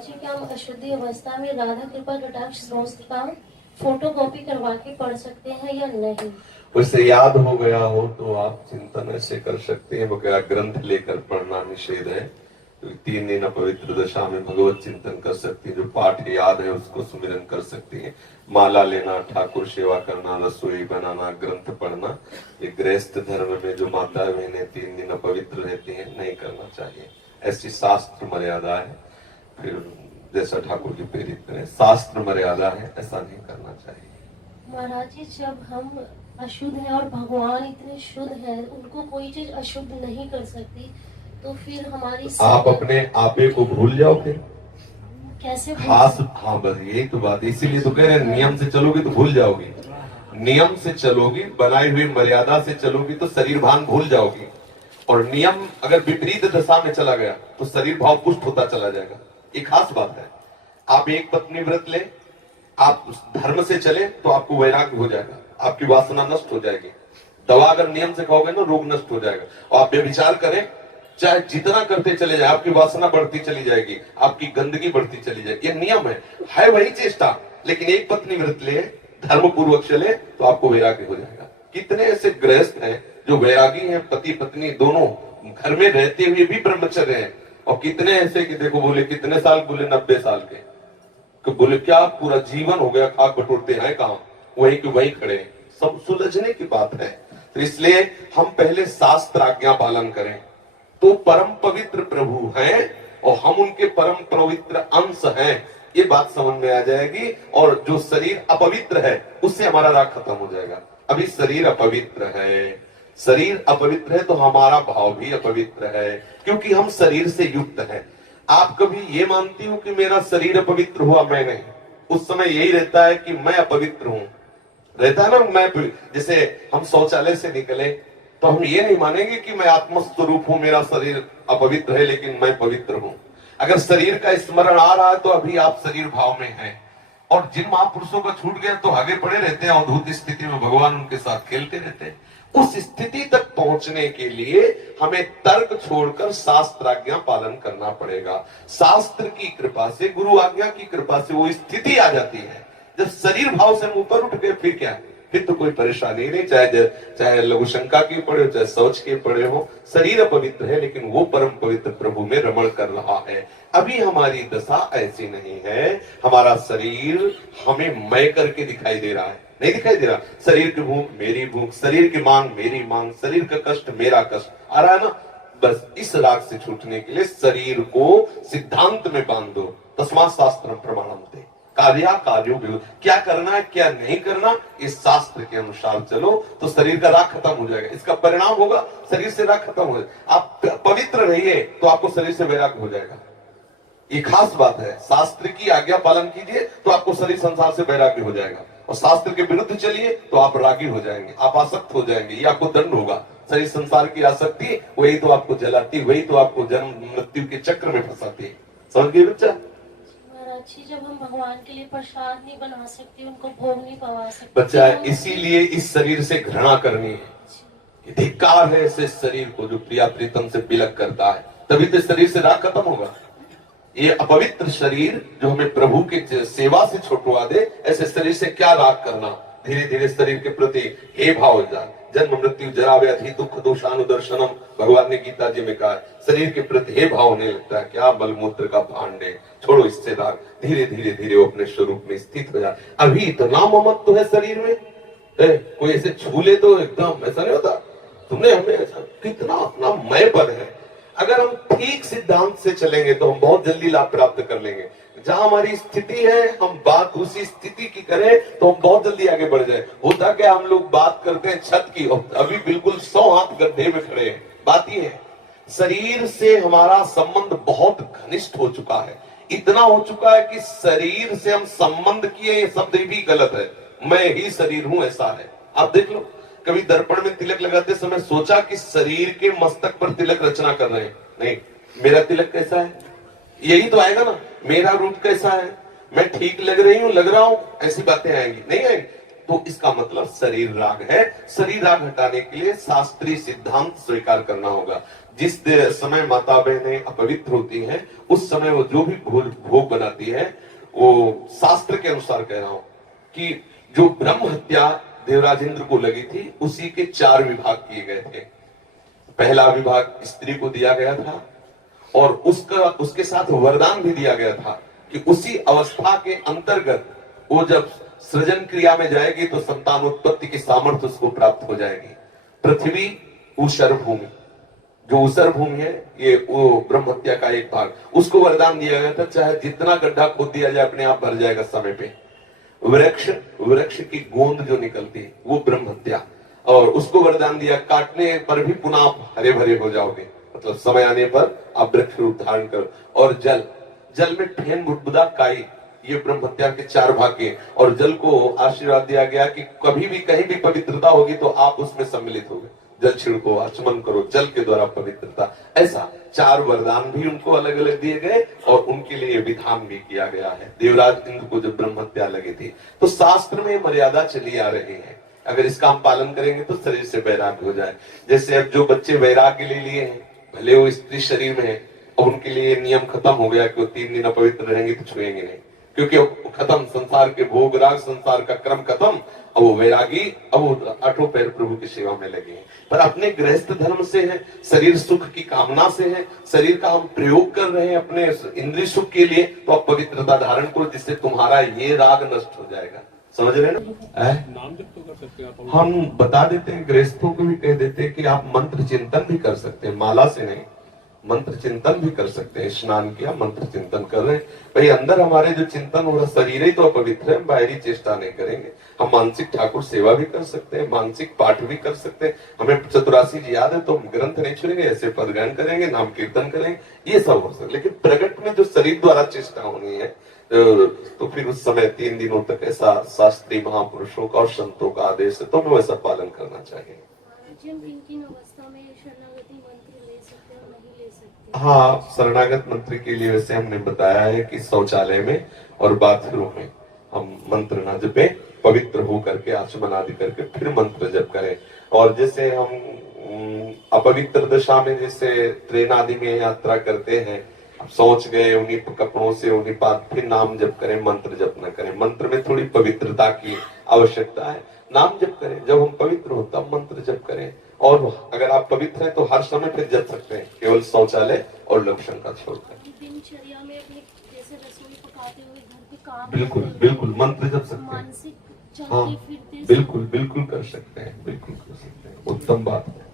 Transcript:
महाराज जी, क्या हम अशुद्धि अवस्था में राधा कृपा कटाक्ष स्तोत्र का फोटो कॉपी करवा के पढ़ सकते हैं या नहीं? उसे याद हो गया हो तो आप चिंतन ऐसे कर सकते हैं, वगैरह ग्रंथ लेकर पढ़ना निषेध है। तो 3 दिन अपवित्र दशा में भगवत चिंतन कर सकते हैं, जो पाठ याद है उसको सुमिरन कर सकते हैं। माला लेना, ठाकुर सेवा करना, रसोई बनाना, ग्रंथ पढ़ना, ये गृहस्थ धर्म में जो माता बहनें 3 दिन अपवित्र रहती हैं नहीं करना चाहिए। ऐसी शास्त्र मर्यादा है। फिर जैसा ठाकुर जी प्रेरित करें, शास्त्र मर्यादा है, ऐसा नहीं करना चाहिए। महाराज जी, जब हम अशुद्ध हैं और भगवान इतने शुद्ध हैं, उनको कोई चीज अशुद्ध नहीं कर सकती, तो फिर हमारी आप अपने आपे को भूल जाओ फिर कैसे? खास, हाँ बस यही तो बात, इसीलिए तो कह रहे हैं नियम से चलोगी तो भूल जाओगी। नियम से चलोगी, बनाई हुई मर्यादा से चलोगी तो शरीर भान भूल जाओगी। और नियम अगर विपरीत दशा में चला गया तो शरीर भाव पुष्ट होता चला जाएगा। एक खास बात है, आप एक पत्नी व्रत ले, आप धर्म से चले तो आपको वैराग्य हो जाएगा, आपकी वासना नष्ट हो जाएगी। दवा अगर नियम से खाओगे ना, रोग नष्ट हो जाएगा। और आप व्यभिचार करें, चाहे जितना करते चले जाए, आपकी वासना बढ़ती चली जाएगी, आपकी गंदगी बढ़ती चली जाएगी। ये नियम है वही चेष्टा। लेकिन एक पत्नी व्रत ले, धर्म पूर्वक चले तो आपको वैराग्य हो जाएगा। कितने ऐसे गृहस्थ हैं जो वैरागी हैं, पति पत्नी दोनों घर में रहते हुए भी ब्रह्मचर्य हैं। और कितने ऐसे कि देखो, बोले कितने साल, बोले 90 साल के, तो बोले क्या पूरा जीवन हो गया, खाक बटोरते हैं कहां, वही के वही खड़े। सब सुलझने की बात है। तो इसलिए हम पहले शास्त्र आज्ञा पालन करें तो परम पवित्र प्रभु हैं और हम उनके परम पवित्र अंश हैं, ये बात समझ में आ जाएगी। और जो शरीर अपवित्र है उससे हमारा राग खत्म हो जाएगा। अभी शरीर अपवित्र है, शरीर अपवित्र है तो हमारा भाव भी अपवित्र है, क्योंकि हम शरीर से युक्त हैं। आप कभी ये मानती हो कि मेरा शरीर अपवित्र हुआ? मैं नहीं। उस समय यही रहता है कि मैं अपवित्र हूं, रहता है ना। मैं जैसे हम शौचालय से निकले तो हम ये नहीं मानेंगे कि मैं आत्मस्वरूप हूं, मेरा शरीर अपवित्र है लेकिन मैं पवित्र हूं। अगर शरीर का स्मरण आ रहा है तो अभी आप शरीर भाव में हैं। और जिन महापुरुषों का छूट गया तो आगे पड़े रहते हैं, अवधूत स्थिति में भगवान उनके साथ खेलते रहते हैं। उस स्थिति तक पहुंचने के लिए हमें तर्क छोड़कर शास्त्र आज्ञा पालन करना पड़ेगा। शास्त्र की कृपा से, गुरु आज्ञा की कृपा से वो स्थिति आ जाती है। जब शरीर भाव से ऊपर उठ गए फिर क्या, फिर तो कोई परेशानी नहीं। चाहे लघु शंका की पड़े हो, चाहे शौच के पड़े हो, शरीर अपवित्र है लेकिन वो परम पवित्र प्रभु में रमण कर रहा है। अभी हमारी दशा ऐसी नहीं है। हमारा शरीर हमें मय करके दिखाई दे रहा है, नहीं दिखाई दे रहा। शरीर की भूख मेरी भूख, शरीर की मांग मेरी मांग, शरीर का कष्ट मेरा कष्ट आ रहा है ना। बस इस राग से छूटने के लिए शरीर को सिद्धांत में बांध दो। तस्मात् शास्त्रम प्रमाणम, कार्या कार्यो, क्या करना है क्या नहीं करना, इस शास्त्र के अनुसार चलो तो शरीर का राग खत्म हो जाएगा। इसका परिणाम होगा शरीर से राग खत्म हो जाएगा। आप पवित्र रहिए तो आपको शरीर से वैराग्य हो जाएगा। ये खास बात है। शास्त्र की आज्ञा पालन कीजिए तो आपको शरीर संसार से वैराग्य हो जाएगा। और शास्त्र के विरुद्ध चलिए तो आप रागी हो जाएंगे, आप आसक्त हो जाएंगे, ये आपको दंड होगा। शरीर संसार की आसक्ति वही तो आपको जलाती, वही तो आपको जन्म मृत्यु के चक्र में फंसाती है। समझ गए बच्चा? जब हम भगवान के लिए प्रसाद नहीं बना सकते, उनको भोग नहीं पवा सकते बच्चा, इसीलिए इस शरीर से घृणा करनी है। धिक्कार है ऐसे शरीर को जो प्रिया प्रीतम से बिलक करता है, तभी तो शरीर से राग खत्म होगा। ये अपवित्र शरीर जो हमें प्रभु के सेवा से छुटवा दे, ऐसे शरीर से क्या राग करना। धीरे धीरे शरीर के प्रति हे भाव हो जाए। जन्म मृत्यु जरा व्याधि दुख दोषानुदर्शनम, भगवान ने गीता जी में कहा, शरीर के प्रति हे भाव होने लगता है। क्या बलमूत्र का भांडे, छोड़ो इससे राग। धीरे धीरे धीरे वो अपने स्वरूप में स्थित हो जाए। अभी इतना ममत्व है शरीर में, कोई ऐसे छू ले तो एकदम ऐसा नहीं होता। तुमने हमें ऐसा, कितना अपना मय पद है। अगर हम ठीक सिद्धांत से चलेंगे तो हम बहुत जल्दी लाभ प्राप्त कर लेंगे। जहां हमारी स्थिति है, हम बात उसी स्थिति की करें तो हम बहुत जल्दी आगे बढ़ जाए। होता क्या, हम लोग बात करते हैं छत की, अभी बिल्कुल 100 हाथ गड्ढे में खड़े हैं। बात ये है, शरीर से हमारा संबंध बहुत घनिष्ठ हो चुका है। इतना हो चुका है कि शरीर से हम संबंध किए, ये शब्द भी गलत है। मैं ही शरीर हूं ऐसा है। आप देख लो, कभी दर्पण में तिलक लगाते समय सोचा कि शरीर के मस्तक पर तिलक रचना कर रहे हैं? नहीं। मेरा तिलक कैसा है, यही तो आएगा ना। मेरा रूप कैसा है, मैं ठीक लग रही हूं, लग रहा हूं, ऐसी बातें आएंगी? नहीं आएंगी। तो इसका मतलब शरीर राग है। शरीर राग हटाने के लिए शास्त्रीय सिद्धांत स्वीकार करना होगा। जिस समय माता बहनें अपवित्र होती हैं, उस समय वो जो भी भोग बनाती है, वो शास्त्र के अनुसार कह रहा हूं कि जो ब्रह्म हत्या देवराज इंद्र को लगी थी, उसी के 4 विभाग किए गए थे। पहला विभाग स्त्री को दिया गया था और उसके साथ वरदान भी दिया गया था कि उसी अवस्था के अंतर्गत वो जब सृजन क्रिया में जाएगी तो संतान उत्पत्ति की सामर्थ्य उसको प्राप्त हो जाएगी। पृथ्वी ऊषर भूमि, जो ऊषर भूमि है, ये वो ब्रह्म हत्या का एक भाग, उसको वरदान दिया गया था, चाहे जितना गड्ढा खोद दिया जाए अपने आप भर जाएगा समय पे। वृक्ष की गोंद जो निकलती है वो ब्रह्म हत्या, और उसको वरदान दिया काटने पर भी पुनः आप हरे भरे हो जाओगे, मतलब समय आने पर आप वृक्ष रूप धारण करो। और जल में फेन बुदबुदा काई, ये ब्रह्म हत्या के 4 भाग के। और जल को आशीर्वाद दिया गया कि कभी भी कहीं भी पवित्रता होगी तो आप उसमें सम्मिलित होगे, जल छिड़को, आचमन करो, जल के द्वारा पवित्रता। ऐसा 4 वरदान भी उनको अलग अलग दिए गए और उनके लिए विधान भी किया गया है। देवराज इंद्र को जब ब्रह्म हत्या लगी थी तो शास्त्र में मर्यादा चली आ रही है, अगर इसका हम पालन करेंगे तो शरीर से वैराग्य हो जाए। जैसे अब जो बच्चे वैराग्य ले लिए हैं, भले वो स्त्री शरीर में है, अब उनके लिए नियम खत्म हो गया कि वो 3 दिन अपवित्र रहेंगे तो छुएंगे नहीं, क्योंकि वो खत्म, संसार के भोग राग, संसार का क्रम खत्म। अब वो वैरागी, अब वो 8 पैर प्रभु की सेवा में लगे हैं। पर अपने गृहस्थ धर्म से है, शरीर सुख की कामना से है, शरीर का हम प्रयोग कर रहे हैं अपने इंद्रिय सुख के लिए, तो आप पवित्रता धारण करो, जिससे तुम्हारा ये राग नष्ट हो जाएगा। समझ रहे ना? नाम जप तो कर सकते हैं आप। हम बता देते हैं, गृहस्थों को भी कह देते हैं कि आप मंत्र चिंतन भी कर सकते हैं, माला से नहीं, मंत्र चिंतन भी कर सकते हैं। स्नान किया, मंत्र चिंतन कर रहे हैं, भाई अंदर हमारे जो चिंतन हो रहा, शरीर ही तो अपवित्र है, बाहरी चेष्टा नहीं करेंगे। हम मानसिक ठाकुर सेवा भी कर सकते हैं, मानसिक पाठ भी कर सकते हैं। हमें चतुरासी जी याद है तो हम ग्रंथ नहीं छुएंगे, ऐसे पदगान करेंगे, नाम कीर्तन करेंगे, ये सब हो सकता। लेकिन प्रगट में जो शरीर द्वारा चेष्टा होनी है, तो फिर उस समय 3 दिनों तक ऐसा शास्त्रीय महापुरुषों का और संतों का आदेश है, तो हमें वैसा पालन करना चाहिए। किन अवस्था में शरणागति मंत्र ले सकते हैं और नहीं ले सकते? हाँ, शरणागत मंत्र के लिए वैसे हमने बताया है कि शौचालय में और बाथरूम में हम मंत्र ना जपे, पवित्र हो करके आचमन आदि करके फिर मंत्र जप करें। और जैसे हम अपवित्र दशा में जैसे ट्रेन आदि में यात्रा करते हैं, सोच गए उन्हीं कपड़ों से, उन्हीं पास फिर नाम जप करें, मंत्र जप न करें। मंत्र में थोड़ी पवित्रता की आवश्यकता है, नाम जप करें, जब हम पवित्र हो तब मंत्र जप करें। और अगर आप पवित्र हैं तो हर समय फिर जप सकते हैं, केवल शौचालय और लक्षण का छोड़कर। दिनचर्या में अपने जैसे रसोई पकाते हुए घर के काम, बिल्कुल बिल्कुल मंत्र जप सकते हैं। मानसिक हाँ, चलते फिरते बिल्कुल बिल्कुल कर सकते हैं, बिल्कुल कर सकते हैं, उत्तम बात है।